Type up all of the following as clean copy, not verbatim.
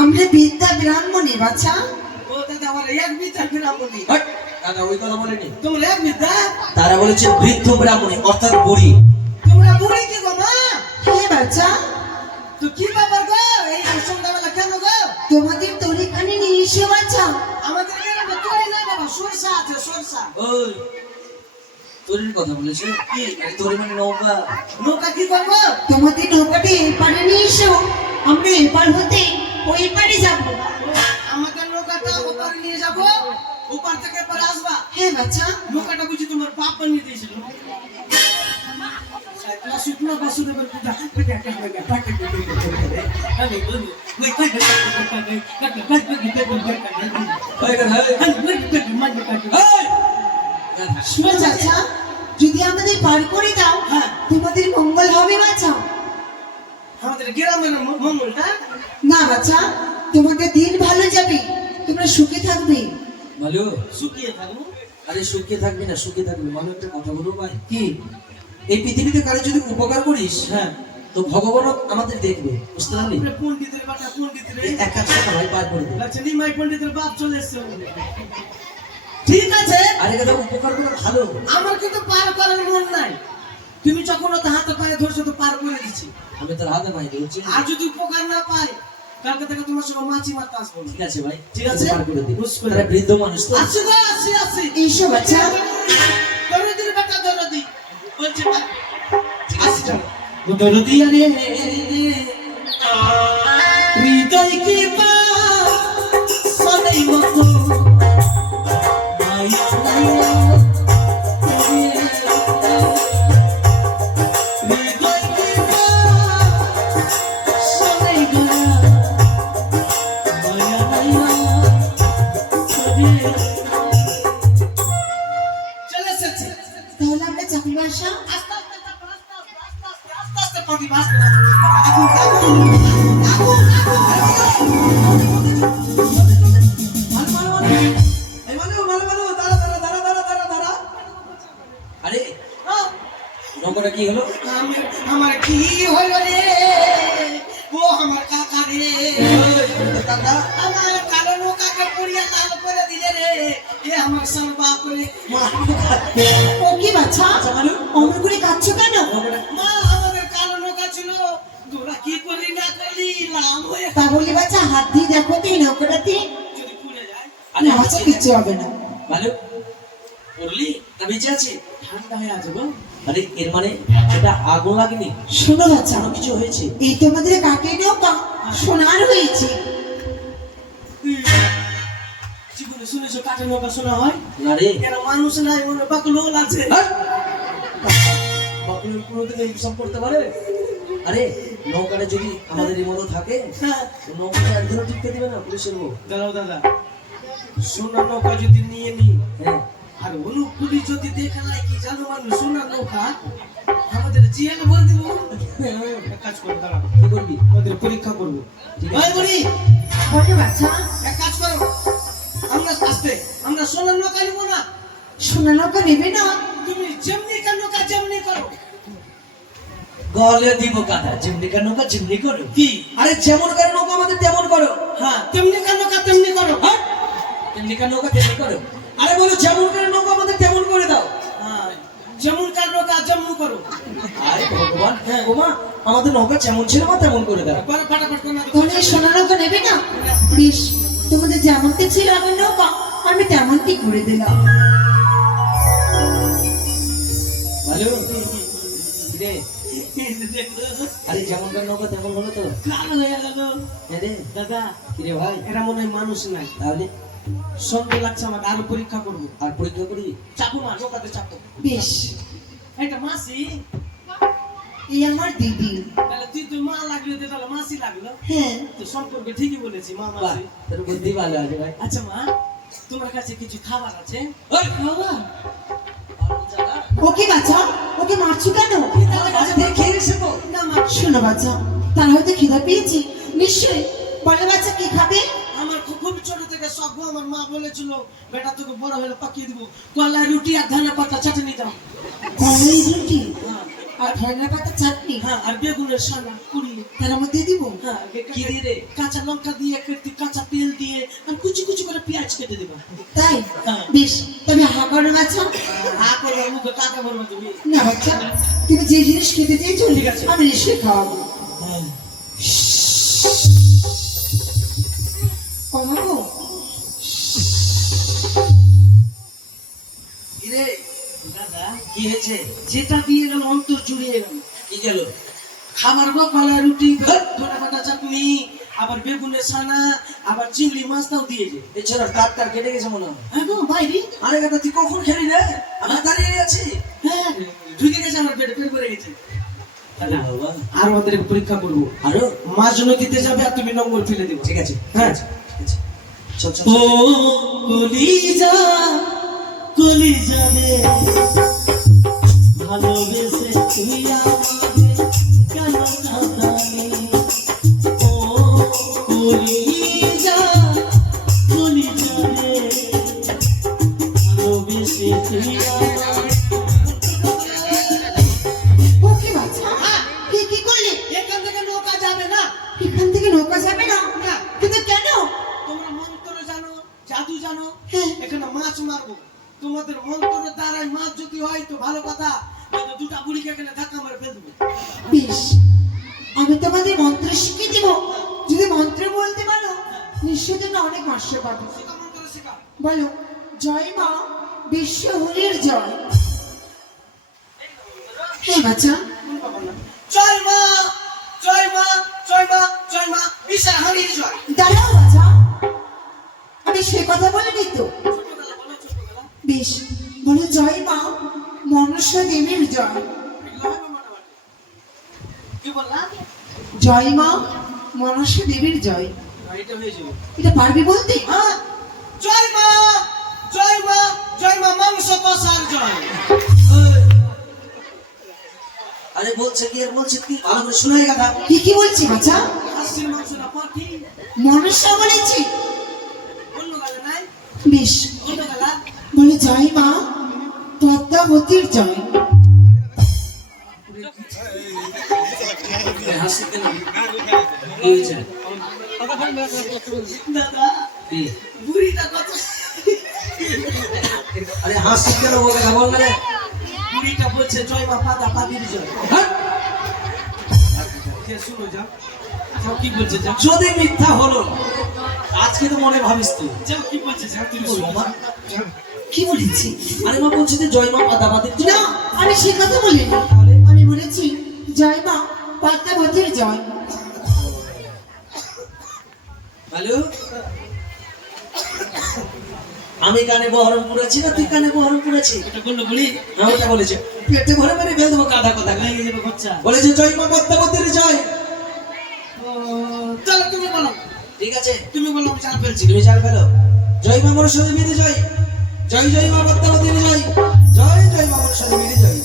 আমরা বিদ্যা ব্রাহ্মণী বাচ্চা। ও দাদা আমার এক বিদ্যা ব্রাহ্মণী। দাদা ওই কথা বলেনি, তোমরা এক বিদ্যা? তারা বলেছে বৃদ্ধ ব্রাহ্মণী অর্থাৎ বুড়ি। তোমরা বুড়ি কি গো মা? হ্যাঁ বাচ্চা। তো কি ব্যাপার গো এই সন্ধ্যাবেলা কেন গো? তোমাদের তরিখানে নিয়ে এসে বাচ্চা। আমাদের গ্রামে তরি নাই বাবা, সরষা আছে সরষা। ওই তোরির কথা বলেছে কি? তোরি মানে নৌকা। নৌকা কি করবো? তোমাদের নৌকাটি এপারে নিয়ে এসো, আমরা এপার হতে ওই পারে যাবো। আমাদের নৌকাটা ওপারে নিয়ে যাবো, ওপার থেকে এপারে আসবা। হ্যাঁ বাচ্চা। নৌকাটা বুঝি তোমার বাপ বানিয়ে দিয়েছিল। শুকনো বাসুদেবের পূজা। শোনো চাচা, যদি আমাদের পার করে দাও হ্যাঁ। তোমাদের মঙ্গল হবে বাচ্চা। আমাদের গ্রামের মঙ্গলটা না বাচ্চা, তোমাদের দিন ভালো যাবে, তোমরা সুখে থাকবে। ভালো শুকিয়ে থাকবো। আরে সুখে থাকবি না সুখে থাকবি, ভালো একটা কথা বলবো ভাই। কি এই পৃথিবীতে কারো যদি উপকার করিস, হ্যাঁ, তো ভগবানও আমাদের দেখবে, বুঝতে পারলি? পণ্ডিতের বাটা পণ্ডিতের এক কাজ করতে ভাই, পার করে দে। আচ্ছা নিমাই পণ্ডিতের বাপ চলে এসছে। ঠিক আছে, আরে দাদা উপকার করা ভালো। আমার কিন্তু পার করার মন নাই। তুমি যখন ওটা হাতে পায়ে ধরছো তো পার করে দিচ্ছি। আমি তোর হাতে পাই দিচ্ছি। আর যদি উপকার না পাই, কালকে থেকে তোমার সঙ্গে মাছি মারতে আসবো। ঠিক আছে ভাই, ঠিক আছে? পার করে দে। বুঝ করে। তারা বৃদ্ধ মানুষ তো। আসি গো, আসি আসি। এইসো বাচ্চা। দরদির বেটা দরদি বলছে আসি চল। দরদি আরে হৃদয় কি পা সদাই মতো মায়া মায়া হৃদয় কি পা সদাই গয়া মায়া মায়া চলে এসেছে। তাহলে আমরা চাকরি বাসা। আস্তে আস্তে চাপো, আস্তে আস্তে আস্তে আস্তে আস্তে আস্তে পাবি বাস। আগুন আগুন আগুন আরে নৌকাটা কি হলো? আমার কি হইল রে? ও আমার কাকা রে, দাদা আমার কালো নৌকাকে পুড়িয়া লাল করে দিলে রে। এ আমার সব বাপ রে। ও কি বাচ্চা, অমর করে কাঁদছো কেন? মা আমাদের কালো নৌকা ছিল, তোরা কি করলি না করলি লাল হয়ে তা বলি বাচ্চা, হাত দিয়ে দেখো তো এই নৌকাটাতে। যদি পুড়ে যায়। আরে বাচ্চা কিচ্ছু হবে না। ভালো করলি না, বেঁচে আছে। ঠান্ডা হয়ে আছে গো। আরে এর মানে এটা আগুন লাগেনি, শোনো বাচ্চা, আরো কিছু হয়েছে। এই তোমাদের কাকের নৌকা সোনার হয়েছে। জীবনে শুনেছো কাঠের নৌকা শোনা হয়? না রে, এরা মানুষ নাই, মনে বাকলোল আছে। বাপের কোনোদিন এইসব করতে পারে? আরে নৌকাটা যদি আমাদের এই মতো থাকে, হ্যাঁ, তো নৌকাটা একদিনও টিকতে দিবে না পুলিশের লোক। দাঁড়াও দাদা, সোনার নৌকা যদি নিয়ে নি, হ্যাঁ আর অনুকুলি যদি দেখা নাই কি জানো মানুষ সোনার নৌকা, আমাদের জিয়ালে বল দিব। এক কাজ করো, দাঁড়াও, কি করবি? ওদের পরীক্ষা করবো। ঠিক ভাই আছে। বলি, বলো বাচ্চা, এক কাজ করো, আমরা সোনার নৌকা নিবো না। সোনা নৌকা নেবে না? তুমি যেমনি কার নৌকা যেমনি করো। গলে দিব কাটা, যেমনি কার নৌকা যেমনি করো। কি? আরে যেমন কার নৌকা আমাদের তেমন করো। হ্যাঁ, তেমনি কার নৌকা তেমনি করো। হ্যাঁ, যেমনি কার নৌকা তেমনি করো। আরে বলো যেমন কার নৌকা আমাদের তেমন করে দাও। হ্যাঁ, যেমন কার নৌকা যেমন করো। আরে ভগবান, হ্যাঁ গো মা, আমাদের নৌকা যেমন ছিল মা তেমন করে দাও। পরে ফাটাফাট করে না তো। তাহলে সোনা নৌকা নেবে না? বেশ, তোমাদের যেমনটি ছিল আমার নৌকা, আমি তেমনটি করে দিলাম। ভালো রে, আরে যেমন কার নৌকা তেমন হলো তো। কালো হয়ে গেল। হ্যাঁ রে দাদা, কিরে ভাই, এরা মনে হয় মানুষ নাই। তাহলে সন্দেহ লাগছে আমাকে, আরো পরীক্ষা করবো। আর পরীক্ষা করি। চাপো মা, নৌকাতে চাপো। বেশ, এটা মাসি, এই আমার দিদি। তাহলে তুই মা লাগলো, তাহলে মাসি লাগলো। হ্যাঁ, তো সম্পর্কে ঠিকই বলেছি, মা বাহ, মাসি। তোর বুদ্ধি ভালো আছে ভাই। আচ্ছা মা, তোমার কাছে কিছু খাবার আছে? ওই, বাবা, দাদা, ওকে বাচ্চা, ওকে মারছো কেন? তাহলে কাছে দিয়ে খেয়ে এসে তো। না মা, শোনো বাচ্চা, তার হয়তো খিদা পেয়েছি নিশ্চয়ই। বলে বাচ্চা কি খাবে? আমার খুব ছোট থেকে শখ গো, আমার মা বলেছিল বেটা তোকে বড় হলে পাকিয়ে দিব কলাই রুটি আর ধনে পাতা চাটনি দাও। কলাই রুটি? হ্যাঁ, আর ধনে পাতা চাটনি, হ্যাঁ আর বেগুনের সানা পুরি, তার মধ্যে দিব। হ্যাঁ কি দিয়ে রে? কাঁচা লঙ্কা দিয়ে একটু কাঁচা তেল দিয়ে আর কুচি কুচি করে পেঁয়াজ কেটে দিবা। তাই হ্যাঁ। বেশ, তবে হা করো বাচ্চা। হা করবে মুখে কাকা বলবো তুমি। না বাচ্চা, তুমি যে জিনিস খেতে চেয়েছো ঠিক আছে। আমি নিশ্চয়ই খাওয়াবো। হ্যাঁ। কমাবো? কিরে দাদা কি হয়েছে? যেটা দিয়ে গেল অন্তর জুড়িয়ে গেল। কি গেল? খাবার গোপালা রুটি, ধনে পাতা চাটনি, আবার বেগুনের ছানা, আবার চিংড়ি মাছটাও দিয়েছে। এছাড়া তার কেটে গেছে মনে হয়। হ্যাঁ গো বাইরে, আরে কথা তুই কখন খেলি রে? আমি দাঁড়িয়ে আছি। হ্যাঁ ঢুকে গেছে আমার পেটে, পেট ভরে গেছে। দাদা বাবা, আর আমাদের পরীক্ষা করবো, আরো মাছ নদীতে যাবে আর তুমি নম্বর ফেলে দেবো। ঠিক আছে, হ্যাঁ। ঠিক আছে। চল চল ও কলিজা কলিজা রে, ভালোবেসে তুই আমাকে কেন কাঁদালি? ও কলিজা কলিজা রে, ভালোবেসে তুই আমাকে। ও কি বাচ্চা, কি কি করলে? এখান থেকে নৌকা যাবে না। এখান থেকে নৌকা যাবে না? না। কিন্তু কেন? তোমরা মন্ত্র জানো, জাদু জানো, হ্যাঁ। এখানে মাছ মারবো। তোমাদের মন্ত্রের দ্বারাই মাছ যদি হয় তো ভালো কথা, নয়তো দুটা বুড়িকে এখানে ধাক্কা মারে ফেলে দেবো। বেশ, আমি তোমাদের মন্ত্র শিখিয়ে দিব। যদি মন্ত্র বলতে পারো নিশ্চয় তোমরা অনেক মাস্য পাবে। শেখা মন্ত্র শেখা। বলো, জয় মা বিশ্ব হরির জয়। হ্যাঁ বাচ্চা, জয় মা জয় মা জয় মা জয় মা বিশ্বের হারিয়ে জয়। দাঁড়াও বাচ্চা, আমি সে কথা বলিনি তো। ছোটবেলা বলো, ছোটবেলা বেশ, বলো জয় মা মনসা দেবীর জয়। এগুলো হবে মোটামুটি। কি বললা? জয় মা মনসা দেবীর জয়। এটা হয়ে যাবে। এটা পারবি বলতে? হ্যাঁ, জয় মা জয় মা জয় মা মাংস কষার জয়। আরে বলছে কি আর বলছে কি? ভালো করে শোনাই কথা। কি কি বলছি বাচ্চা? খাসির মাংস না পাঠি? মনসা বলেছি। অন্য গালে নাই? বেশ, অন্য গালা? বলে জয় মা পদ্মাবতীর জয়। হাসি কেন? কি হয়েছে? দাদা কি? বুড়িটা কত, আরে হাসি কেন? ও কথা বল না রে। বুড়িটা বলছে জয় মা পাতা পাতির জয়। হ্যাঁ? কে শুনো যাও, যাও কি বলছে যাও, যদি মিথ্যা হলো আজকে তো মনে ভাবিস তুই। যাও কি বলছে যাও তুমি শুনো। বাবা, কি বলেছি? আরে মা বলছি যে জয় মা পাদাবাদের না, আমি সে কথা বলিনি। আমি বলেছি জয় মা পদ্মাবতীর জয়। হ্যালো, আমি কানে বহরমপুর আছি না তুই কানে বহরমপুর আছি? এটা বললো বুড়ি, হ্যাঁ ওটা বলেছে। পেটে ভরে মেরে ফেল দেবো কাদা কথা। লেগে যাবে বাচ্চা। বলেছে জয় মা পদ্মাবতীর জয়। চলো তুমি বলো, ঠিক আছে, তুমি বলো, আমি চালা ফেলছি। তুমি চাল ফেলো। জয় মা মনসা দেবীর জয়। জয় জয় মা পদ্মাবতীর জয়। জয় জয় মা মনসা দেবীর জয়।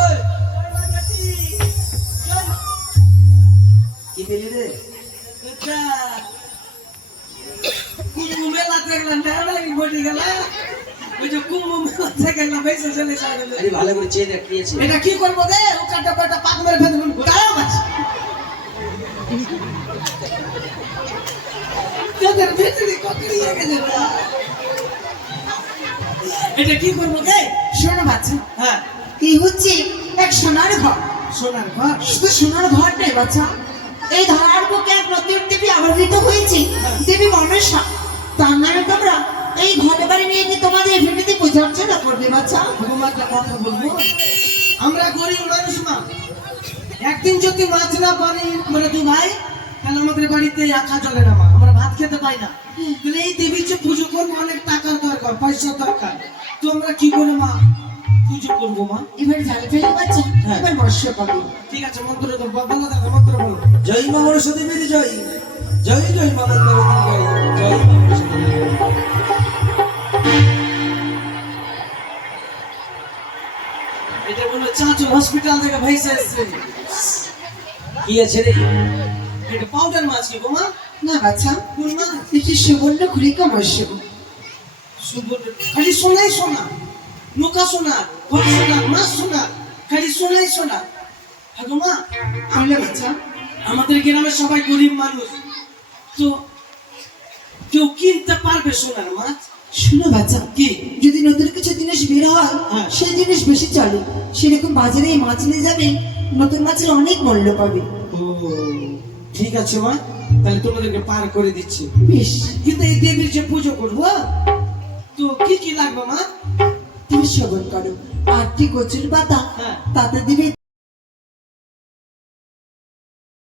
এই, কি পেলি রে? আচ্ছা, কুম্ভ মেলা দেখলাম না, আমি বলি গেলা ওই যে কুম্ভ মেলা দেখলাম বেশি চলে যাবে। আরে ভালো করে চেয়ে দেখ কি আছে। এটা কি করবো রে? ও কাটা পাটা পাক মেরে ফেলে দেবো। দাঁড়াও বাস, তোদের ভিতরে ককড়িয়ে গেছে রে। এটা কি করবো রে? শোনো বাচ্চা, হ্যাঁ, এই হচ্ছে এক সোনার ঘর। সোনার ঘর। শুধু সোনার ঘর নয় বাচ্চা, এই ধরার বুকে এক নতুন দেবী আবির্ভূত হয়েছে, দেবী মনসা। তার নামে তোমরা এই ঘরে বাড়ি নিয়ে গিয়ে তোমাদের এই ভেটিতে পূজা অর্চনা করবে বাচ্চা। ভগবান একটা কথা বলবো, আমরা গরিব মানুষ মা, একদিন যদি মাছ না পারি আমরা দু ভাই, তাহলে আমাদের বাড়িতে একা চলে না মা, আমরা ভাত খেতে পাই না। তাহলে এই দেবীর যে পুজো করবো অনেক টাকার দরকার, পয়সার দরকার, তো আমরা কি করে মা পুজো করবো মা? এবার জাল ফেলে বাচ্চা, এবার বর্ষ পাবে। ঠিক আছে, মন্ত্র তো বলো, দাদা মন্ত্র বলো। জয় মা মনসা দেবীর জয়। জয় জয় মা পদ্মাবতীর জয়। জয় মা মনসা দেবীর জয়। এটা বললো চাচু হসপিটাল থেকে ভাইসে এসছে। কি আছে রে? এটা পাউডার মাছ কি গো মা? না বাচ্চা, কোন মাছ? এটি সুবর্ণ খুলিকা মৎস্য। সুবর্ণ, খালি সোনাই সোনা। নৌকা সোনা, ঘর সোনা, মাছ সোনা, খালি সোনাই সোনা। হ্যাঁ গো মা, বলো বাচ্চা। আমাদের গ্রামের সবাই গরিব মানুষ, তো কেউ কিনতে পারবে সোনার মাছ? শুনো বাচ্চা, কি? যদি নতুন কিছু জিনিস বের হয় হ্যাঁ। সেই জিনিস বেশি চলে, সেরকম বাজারে এই মাছ নিয়ে যাবে, নতুন মাছের অনেক মূল্য পাবে। ও ঠিক আছে মা, তাহলে তোমাদেরকে পার করে দিচ্ছি। বেশ, কিন্তু এই দেবীর যে পুজো করবো, তো কি কি লাগবে মা? তুমি শ্রবণ করো। 8টি কচুর পাতা, হ্যাঁ। তাতে দিবে